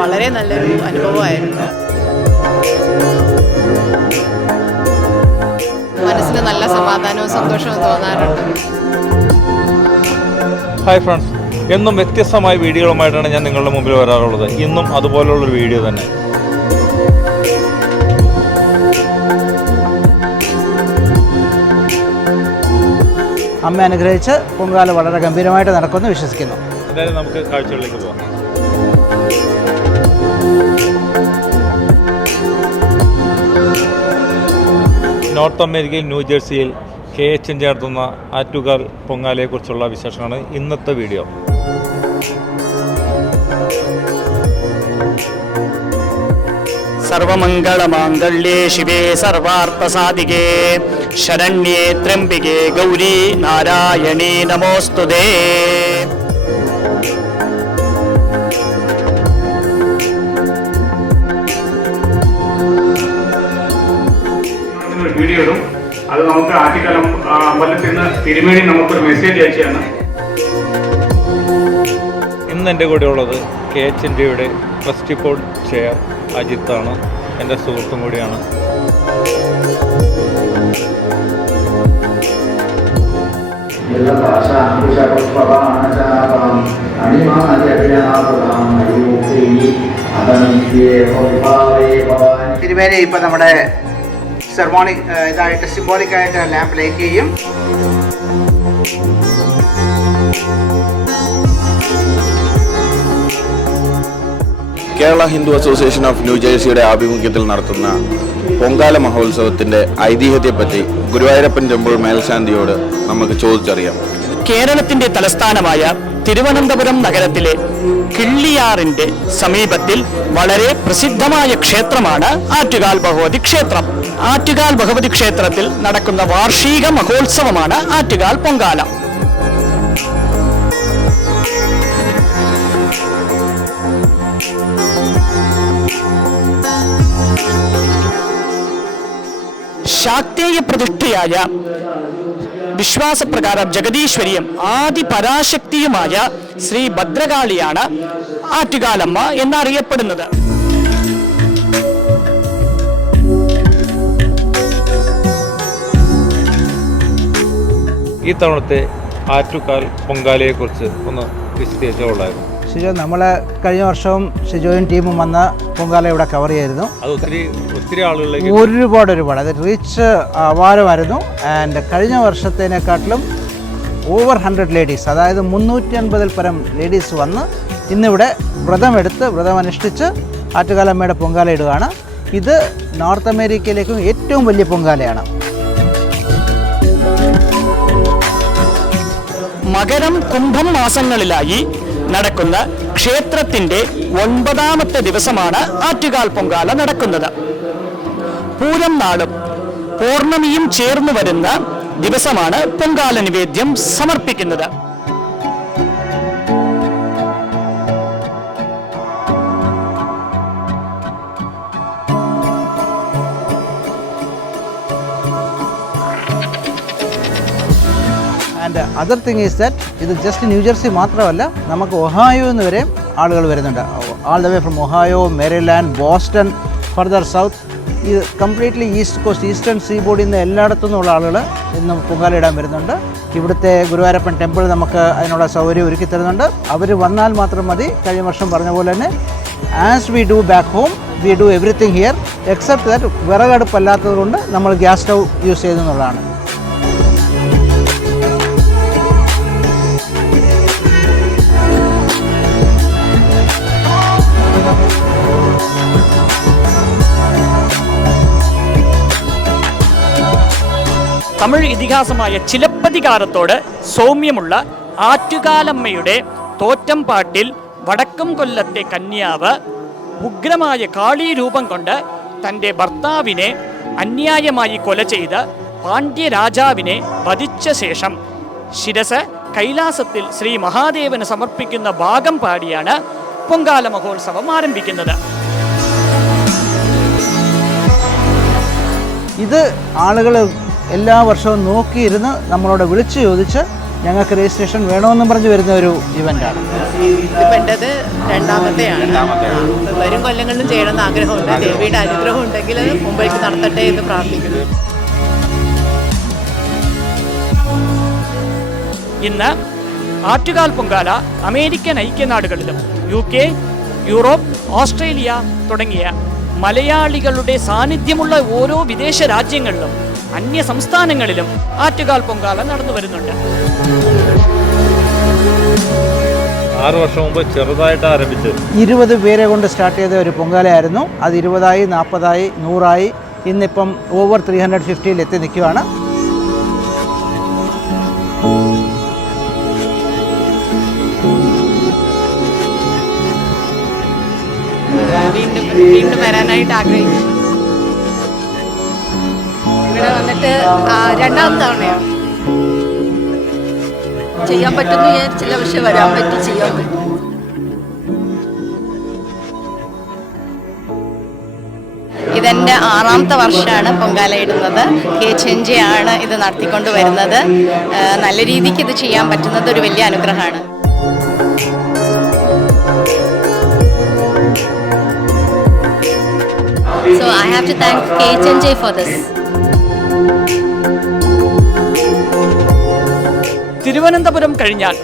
വളരെ നല്ലൊരു അനുഭവമായിരുന്നു. മനസ്സിന് നല്ല സമാധാനവും സന്തോഷവും തോന്നാറുണ്ട്. ഹായ് ഫ്രണ്ട്സ് എന്നും വ്യത്യസ്തമായ വീഡിയോകളുമായിട്ടാണ് ഞാൻ നിങ്ങളുടെ മുമ്പിൽ വരാറുള്ളത്. ഇന്നും അതുപോലുള്ളൊരു വീഡിയോ തന്നെ. അമ്മ അനുഗ്രഹിച്ച് പൊങ്കാല വളരെ ഗംഭീരമായിട്ട് നടക്കുമെന്ന് വിശ്വസിക്കുന്നു. നമുക്ക് കാഴ്ചകളിലേക്ക് പോകാം. നോർത്ത് അമേരിക്കയിൽ ന്യൂജേഴ്സിയിൽ കെ എച്ച് എൻ നടത്തുന്ന ആറ്റുകാൽ പൊങ്കാലയെക്കുറിച്ചുള്ള വിശേഷമാണ് ഇന്നത്തെ വീഡിയോ. സർവമംഗളമാംഗല്യേ ശിവേ സർവാർത്ഥസാധികേ. ശരണ്യേ ത്രംബികേ ഗൗരി നാരായണീ നമോസ്തുതേ വീഡിയോ അത് നമുക്ക് ആറ്റിക്കലം അമ്പലത്തിൽ നിന്ന് തിരുമേനി നമുക്കൊരു മെസ്സേജ് അയച്ചാണ് ഇന്ന് എന്റെ കൂടെ ഉള്ളത് കെ എച്ച് എൻ ഡിയുടെ ട്രസ്റ്റി ബോർഡ് ചെയർ അജിത്താണ്. എന്റെ സുഹൃത്തും കൂടിയാണ്. തിരുമേനി ഇപ്പം നമ്മുടെ സെർമോണി ഇതായിട്ട് സിംബോളിക്കായിട്ട് ലാമ്പ് ലൈറ്റ് ചെയ്യും. കേരള ഹിന്ദു അസോസിയേഷൻ ഓഫ് ന്യൂജേഴ്സിയുടെ ആഭിമുഖ്യത്തിൽ നടത്തുന്ന പൊങ്കാല മഹോത്സവത്തിന്റെ ഐതിഹ്യത്തെപ്പറ്റി ഗുരുവായൂരപ്പൻ ടെമ്പിൾ മേൽശാന്തിയോട് നമുക്ക് ചോദിച്ചറിയാം. കേരളത്തിന്റെ തലസ്ഥാനമായ തിരുവനന്തപുരം നഗരത്തിലെ കിള്ളിയാറിന്റെ സമീപത്തിൽ വളരെ പ്രസിദ്ധമായ ക്ഷേത്രമാണ് ആറ്റുകാൽ ഭഗവതി ക്ഷേത്രം. ആറ്റുകാൽ ഭഗവതി ക്ഷേത്രത്തിൽ നടക്കുന്ന വാർഷിക മഹോത്സവമാണ് ആറ്റുകാൽ പൊങ്കാല. ശാക്തേയ പ്രതിഷ്ഠയായ വിശ്വാസപ്രകാരം ജഗദീശ്വരിയും ആദിപരാശക്തിയുമായ ശ്രീ ഭദ്രകാളിയാണ് ആറ്റുകാലമ്മ എന്നറിയപ്പെടുന്നത്. ഈ തവണത്തെ ആറ്റുകാൽ പൊങ്കാലയെക്കുറിച്ച് ഒന്ന് വിശദീകരിച്ചുകൊള്ളായിരുന്നു ഷിജോ നമ്മൾ കഴിഞ്ഞ വർഷവും ഷിജോയും ടീമും വന്ന പൊങ്കാല ഇവിടെ കവർ ചെയ്തിരുന്നു. ഒരുപാട് ഒരുപാട്. അത് റീച്ച് അപാരമായിരുന്നു ആൻഡ് കഴിഞ്ഞ വർഷത്തേനെക്കാട്ടിലും ഓവർ ഹൺഡ്രഡ് ലേഡീസ് അതായത് മുന്നൂറ്റി അൻപതിൽ പരം ലേഡീസ് വന്ന് ഇന്നിവിടെ വ്രതമെടുത്ത് വ്രതം അനുഷ്ഠിച്ച് ആറ്റുകാലമ്മയുടെ പൊങ്കാല ഇടുകയാണ്. ഇത് നോർത്ത് അമേരിക്കയിലേക്കും ഏറ്റവും വലിയ പൊങ്കാലയാണ്. മകരം കുംഭം മാസങ്ങളിലായി നടക്കുന്ന ക്ഷേത്രത്തിന്റെ ഒൻപതാമത്തെ ദിവസമാണ് ആറ്റുകാൽ പൊങ്കാല നടക്കുന്നത്. പൂരം നാളും പൂർണമിയും ചേർന്ന് വരുന്ന ദിവസമാണ് പൊങ്കാല നിവേദ്യം സമർപ്പിക്കുന്നത്. And other thing is that ഇത് ജസ്റ്റ് ന്യൂജേഴ്സി മാത്രമല്ല നമുക്ക് ഒഹായോ എന്ന് വരെയും ആളുകൾ വരുന്നുണ്ട്. All the way from Ohio Maryland Boston further south ഇത് completely east coast eastern sea ബോർഡിൽ നിന്ന് എല്ലായിടത്തു നിന്നുള്ള ആളുകൾ ഇന്ന് പൊങ്കാലയിടാൻ വരുന്നുണ്ട്. ഇവിടുത്തെ ഗുരുവായൂരപ്പൻ ടെമ്പിൾ നമുക്ക് അതിനുള്ള സൗകര്യം ഒരുക്കി തരുന്നുണ്ട്. അവർ വന്നാൽ മാത്രം മതി. കഴിഞ്ഞ വർഷം പറഞ്ഞ പോലെ തന്നെ as we do back home we do everything here except that വിറകടുപ്പല്ലാത്തത് കൊണ്ട് നമ്മൾ ഗ്യാസ് സ്റ്റൗ യൂസ് ചെയ്യുന്നുള്ളതാണ്. തമിഴ് ഇതിഹാസമായ ചിലപ്പതികാരത്തോട് സൗമ്യമുള്ള ആറ്റുകാലമ്മയുടെ തോറ്റംപാട്ടിൽ വടക്കം കൊല്ലത്തെ കന്യാവ് ഉഗ്രമായ കാളി രൂപം കൊണ്ട് തന്റെ ഭർത്താവിനെ അന്യായമായി കൊല ചെയ്ത് പാണ്ഡ്യരാജാവിനെ വധിച്ച ശേഷം ശിരസ് കൈലാസത്തിൽ ശ്രീ മഹാദേവന് സമർപ്പിക്കുന്ന ഭാഗം പാടിയാണ് പൊങ്കാല മഹോത്സവം ആരംഭിക്കുന്നത്. ഇത് ആളുകൾ എല്ലാ വർഷവും നോക്കിയിരുന്ന് നമ്മളോട് വിളിച്ചു ചോദിച്ച് ഞങ്ങൾക്ക് രജിസ്ട്രേഷൻ വേണമെന്നും പറഞ്ഞ് വരുന്ന ഒരു ഇവന്റാണ് ആണ് എന്റെത് രണ്ടാമത്തെയാണ്. വരും കൊല്ലങ്ങളിലും ചെയ്യണമെന്ന് ആഗ്രഹമുണ്ട്. ദേവിയുടെ അനുഗ്രഹം ഉണ്ടെങ്കിൽ മുമ്പേക്ക് നടത്തട്ടെ എന്ന് പ്രാർത്ഥിക്കുന്നു. ഇന്ന് ആറ്റുകാൽ പൊങ്കാല അമേരിക്കൻ ഐക്യനാടുകളിലും യു കെ യൂറോപ്പ് ഓസ്ട്രേലിയ തുടങ്ങിയ മലയാളികളുടെ സാന്നിധ്യമുള്ള ഓരോ വിദേശ രാജ്യങ്ങളിലും അന്യ സംസ്ഥാനങ്ങളിലും ആറ്റുകാൽ പൊങ്കാല നടന്നു വരുന്നുണ്ട്. ആറ് വർഷം മുമ്പ് ചെറുതായിട്ട് ആരംഭിച്ചു ഇരുപത് പേരെ കൊണ്ട് സ്റ്റാർട്ട് ചെയ്ത ഒരു പൊങ്കാലയായിരുന്നു. അത് ഇരുപതായി നാൽപ്പതായി നൂറായി ഇന്നിപ്പം ഓവർ ത്രീ ഹൺഡ്രഡ് ഫിഫ്റ്റിയിൽ എത്തി നിൽക്കുകയാണ് വീണ്ടും വീണ്ടും വരാനായിട്ട് ആഗ്രഹിക്കുന്നു. വന്നിട്ട് രണ്ടാം തവണയാണ്. ചെയ്യാൻ പറ്റുമെന്ന് വിചാരിച്ചില്ല പക്ഷെ വരാൻ പറ്റി ചെയ്യാൻ പറ്റും ഇതെന്റെ ആറാമത്തെ വർഷമാണ് പൊങ്കാല ഇടുന്നത്. കെ ചെഞ്ചയാണ് ഇത് നടത്തിക്കൊണ്ട് വരുന്നത്. നല്ല രീതിക്ക് ഇത് ചെയ്യാൻ പറ്റുന്നത് ഒരു വലിയ അനുഗ്രഹമാണ്. So I have to thank KHNJ for this. Thiruvananthapuram കഴിഞ്ഞാൽ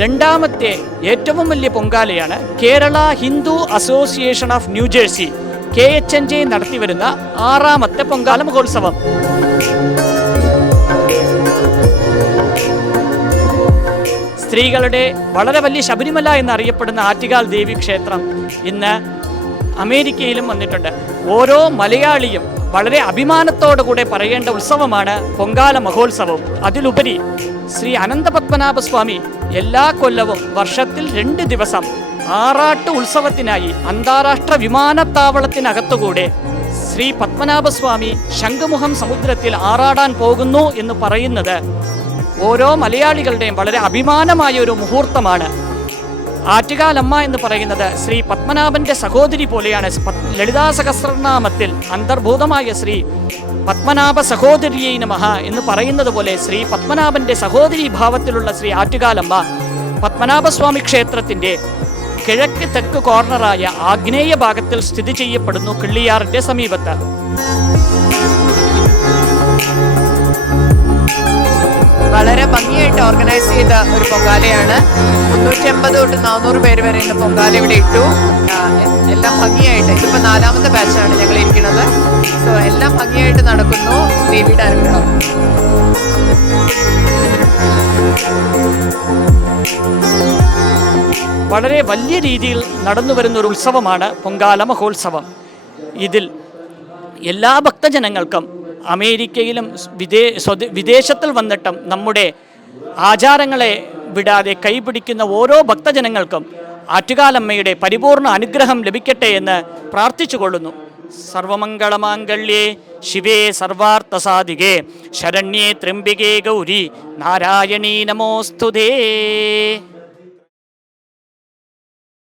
രണ്ടാമത്തെ ഏറ്റവും വലിയ പൊങ്കാലയാണ് Kerala Hindu association of New Jersey K H N J നടത്തിവരുന്ന ആറാമത്തെ പൊങ്കാല മഹോത്സവം. സ്ത്രീകളുടെ വളരെ വലിയ ശബരിമല എന്നറിയപ്പെടുന്ന ആറ്റുകാൽ ദേവി ക്ഷേത്രം ഇന്ന് അമേരിക്കയിലും വന്നിട്ടുണ്ട്. ഓരോ മലയാളിയും വളരെ അഭിമാനത്തോടു കൂടെ പറയേണ്ട ഉത്സവമാണ് പൊങ്കാല മഹോത്സവം. അതിലുപരി ശ്രീ അനന്തപത്മനാഭ സ്വാമി എല്ലാ കൊല്ലവും വർഷത്തിൽ രണ്ട് ദിവസം ആറാട്ട് ഉത്സവത്തിനായി അന്താരാഷ്ട്ര വിമാനത്താവളത്തിനകത്തുകൂടെ ശ്രീ പത്മനാഭസ്വാമി ശംഖുമുഖം സമുദ്രത്തിൽ ആറാടാൻ പോകുന്നു എന്ന് പറയുന്നത് ഓരോ മലയാളികളുടെയും വളരെ അഭിമാനമായ ഒരു മുഹൂർത്തമാണ്. ആറ്റുകാലമ്മ എന്ന് പറയുന്നത് ശ്രീ പത്മനാഭന്റെ സഹോദരി പോലെയാണ്. ലളിതാ സഹസ്രനാമത്തിൽ അന്തർഭൂതമായ ശ്രീ പത്മനാഭ സഹോദരിയെ നമഹ എന്ന് പറയുന്നത് പോലെ ശ്രീ പത്മനാഭന്റെ സഹോദരി ഭാവത്തിലുള്ള ശ്രീ ആറ്റുകാലമ്മ പത്മനാഭസ്വാമി ക്ഷേത്രത്തിന്റെ കിഴക്ക് തെക്ക് കോർണറായ ആഗ്നേയ ഭാഗത്തിൽ സ്ഥിതി ചെയ്യപ്പെടുന്നു കിള്ളിയാറിന്റെ സമീപത്ത്. വളരെ ഭംഗിയായിട്ട് ഓർഗനൈസ് ചെയ്ത ഒരു പൊങ്കാലയാണ്. മുന്നൂറ്റി അമ്പത് തൊട്ട് നാനൂറ് പേര് വരെ ഇന്ന് പൊങ്കാല ഇവിടെ ഇട്ടു. എല്ലാം ഭംഗിയായിട്ട്. ഇതിപ്പോൾ നാലാമത്തെ ബാച്ചാണ് ഞങ്ങൾ ഇരിക്കുന്നത്. സോ എല്ലാം ഭംഗിയായിട്ട് നടക്കുന്നു. ദേവിയുടെ അനുഗ്രഹം. വളരെ വലിയ രീതിയിൽ നടന്നു വരുന്ന ഒരു ഉത്സവമാണ് പൊങ്കാല മഹോത്സവം. ഇതിൽ എല്ലാ ഭക്തജനങ്ങൾക്കും അമേരിക്കയിലും വിദേ വിദേശത്തിൽ വന്നിട്ടും നമ്മുടെ ആചാരങ്ങളെ വിടാതെ കൈപിടിക്കുന്ന ഓരോ ഭക്തജനങ്ങൾക്കും ആറ്റുകാലമ്മയുടെ പരിപൂർണ അനുഗ്രഹം ലഭിക്കട്ടെ എന്ന് പ്രാർത്ഥിച്ചു കൊള്ളുന്നു സർവമംഗളമാംഗല്യേ ശിവേ സർവാർത്ഥസാധികേ ശരണ്യേ ത്രംബികേ ഗൗരി നാരായണീ നമോസ്തുതേ.